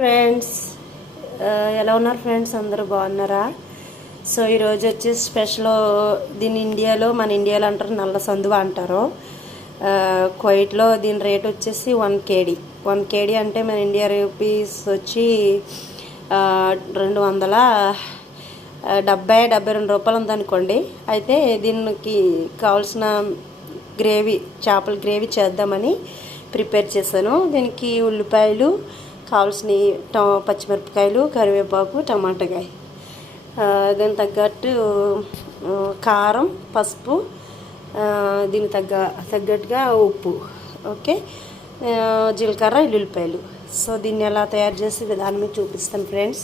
Friends ఎలా ఉన్నారు friends? అందరూ బాగున్నారా? సో ఈరోజు వచ్చేసి స్పెషల్. దీని మన ఇండియాలో అంటారు నల్ల సందువ అంటారు. కువైట్లో దీని రేట్ వచ్చేసి 1 kg. 1 kg అంటే మన ఇండియా రూపీస్ వచ్చి 272 రూపాయలు ఉందనుకోండి. అయితే దీనికి కావాల్సిన చేపల గ్రేవీ చేద్దామని ప్రిపేర్ చేశాను. దీనికి ఉల్లిపాయలు కావాల్సిన పచ్చిమిరపకాయలు, కరివేపాకు, టమాటాకాయ, దానికి తగ్గట్టు కారం, పసుపు, దీనికి తగ్గట్టుగా ఉప్పు, ఓకే, జీలకర్ర, ఎల్లుల్లిపాయలు. సో దీన్ని ఎలా తయారు చేసే విధానం చూపిస్తాను ఫ్రెండ్స్.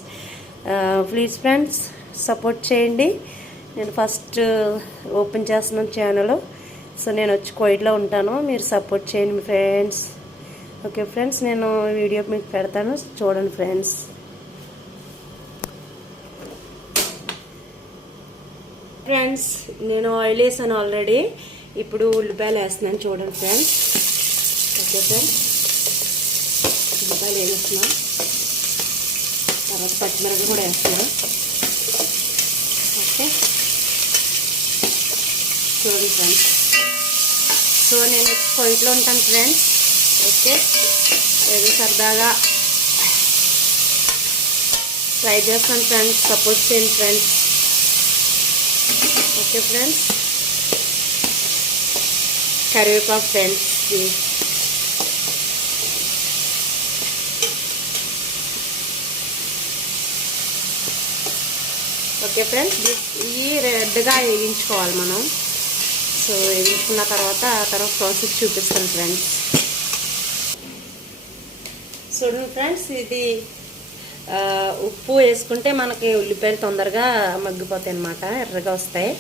ప్లీజ్ ఫ్రెండ్స్ సపోర్ట్ చేయండి. నేను ఫస్ట్ ఓపెన్ చేస్తున్నాను ఛానల్. సో నేను వచ్చి కువైట్లో ఉంటాను, మీరు సపోర్ట్ చేయండి ఫ్రెండ్స్. ఓకే ఫ్రెండ్స్, నేను వీడియో మీకు పెడతాను, చూడండి ఫ్రెండ్స్. ఫ్రెండ్స్ నేను ఆయిల్ వేసాను ఆల్రెడీ. ఇప్పుడు ఉల్లిపాయలు వేస్తున్నాను, చూడండి ఫ్రెండ్స్. ఓకే ఫ్రెండ్స్, ఉల్లిపాయలు వేస్తున్నా, తర్వాత పచ్చిమిరపకాయలు కూడా వేస్తున్నా. ఓకే చూడండి ఫ్రెండ్స్. సో నేను కువైట్లో ఉంటాను ఫ్రెండ్స్. ఓకే, ఏదో సరదాగా ట్రై చేస్తాను ఫ్రెండ్స్, సపోర్ట్ చేయండి ఫ్రెండ్స్. ఓకే ఫ్రెండ్స్, కరివేపాకు ఫ్రెండ్స్. ఓకే ఫ్రెండ్స్, ఇవి రెడ్గా వేయించుకోవాలి మనం. సో వేయించుకున్న తర్వాత ప్రాసెస్ చూపిస్తాను ఫ్రెండ్స్. చూడండి ఫ్రెండ్స్, ఇది ఉప్పు వేసుకుంటే మనకి ఉల్లిపాయలు తొందరగా మగ్గిపోతాయి అన్నమాట, ఎర్రగా వస్తాయి.